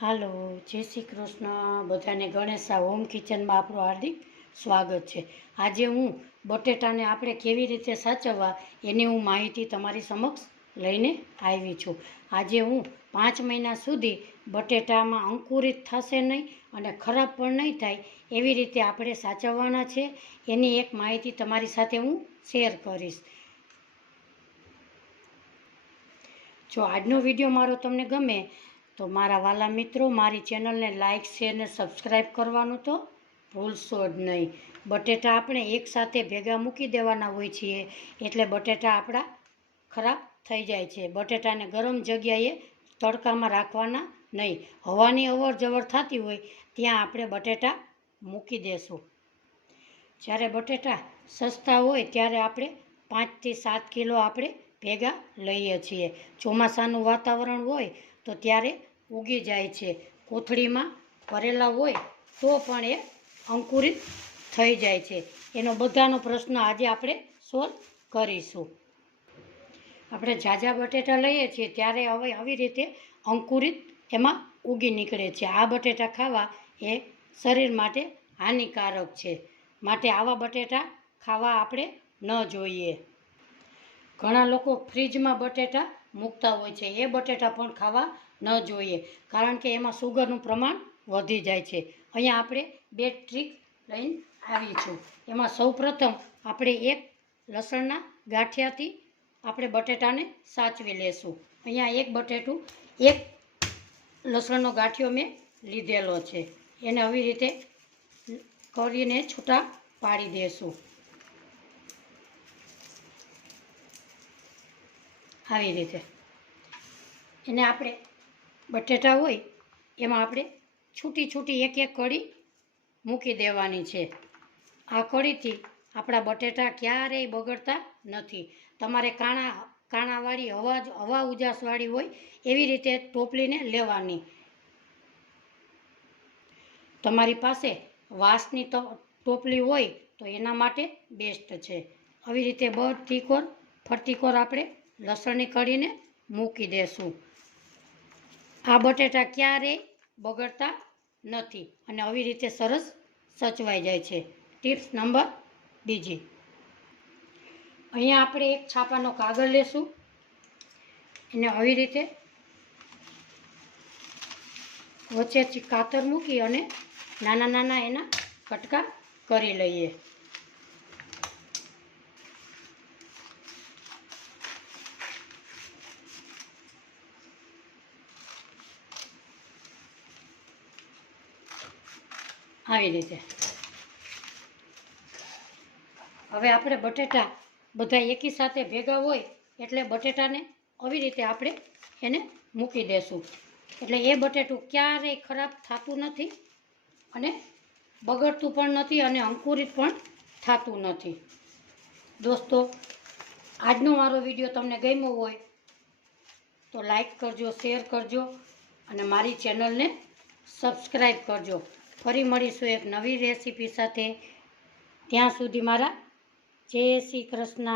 હાલો, જય શ્રી કૃષ્ણ બધાને. ગણેશા હોમ કિચનમાં આપણું હાર્દિક સ્વાગત છે. આજે હું બટેટાને આપણે કેવી રીતે સાચવવા એની હું માહિતી તમારી સમક્ષ લઈને આવી છું. આજે હું 5 મહિના સુધી બટેટામાં અંકુરિત થશે નહીં અને ખરાબ પણ નહીં થાય એવી રીતે આપણે સાચવવાના છે. એની એક માહિતી તમારી સાથે હું શેર કરીશ. જો આજનો વિડીયો મારો તમને ગમે તો મારા વાલા મિત્રો મારી ચેનલને લાઇક શેર ને સબસ્ક્રાઈબ કરવાનું તો ભૂલશો જ નહીં. બટેટા આપણે એકસાથે ભેગા મૂકી દેવાના હોય છીએ એટલે બટેટા આપણા ખરાબ થઈ જાય છે. બટેટાને ગરમ જગ્યાએ તડકામાં રાખવાના નહીં. હવાની અવર જવર થતી હોય ત્યાં આપણે બટેટા મૂકી દેશું. જ્યારે બટેટા સસ્તા હોય ત્યારે આપણે 5 થી 7 કિલો આપણે ભેગા લઈએ છીએ. ચોમાસાનું વાતાવરણ હોય તો ત્યારે ઉગી જાય છે. કોથળીમાં ભરેલા હોય તો પણ એ અંકુરિત થઈ જાય છે. એનો બધાનો પ્રશ્ન આજે આપણે સોલ્વ કરીશું. આપણે ઝાઝા બટેટા લઈએ છીએ ત્યારે હવે આવી રીતે અંકુરિત એમાં ઉગી નીકળે છે. આ બટેટા ખાવા એ શરીર માટે હાનિકારક છે. માટે આવા બટેટા ખાવા આપણે ન જોઈએ. ઘણા લોકો ફ્રીજમાં બટેટા મૂકતા હોય છે. એ બટેટા પણ ખાવા ન જોઈએ કારણ કે એમાં સુગરનું પ્રમાણ વધી જાય છે. અહીંયા આપણે 2 ટ્રીક લઈને આવી છું. એમાં સૌપ્રથમ આપણે એક લસણના ગાંઠિયાથી આપણે બટેટાને સાચવી લેશું. અહીંયા એક બટેટું એક લસણનો ગાંઠિયો મેં લીધેલો છે. એને આવી રીતે કરીને છૂટા પાડી દેશું. આવી રીતે એને આપણે બટેટા હોય એમાં આપણે છૂટી છૂટી એક એક કળી મૂકી દેવાની છે. આ કળીથી આપણા બટેટા ક્યારેય બગડતા નથી. તમારે કાણાવાળી હવા ઉજાસવાળી હોય એવી રીતે ટોપલીને લેવાની. તમારી પાસે વાંસની ટોપલી હોય તો એના માટે બેસ્ટ છે. આવી રીતે બધી કોર ફરતી કોર આપણે લસણની કળીને મૂકી દેશું. આ બટેટા ક્યારેય બગડતા નથી અને આવી રીતે સરસ સચવાઈ જાય છે. Tips number 2. અહીંયા આપણે એક છાપાનો કાગળ લેશું. એને આવી રીતે વચ્ચેથી કાતર મૂકી અને નાના નાના એના કટકા કરી લઈએ. આવી રીતે હવે આપણે બટેટા બધા એકી સાથે ભેગા હોય એટલે બટેટાને આવી રીતે આપણે એને મૂકી દેશું. એટલે એ બટેટું ક્યારેય ખરાબ થતું નથી અને બગડતું પણ નથી અને અંકુરિત પણ થતું નથી. દોસ્તો, આજનો મારો વિડીયો તમને ગમ્યો હોય તો લાઈક કરજો, શેર કરજો અને મારી ચેનલને સબસ્ક્રાઈબ કરજો. ફરી મળીશું એક નવી રેસીપી સાથે. ત્યાં સુધી મારા જય શ્રી કૃષ્ણ.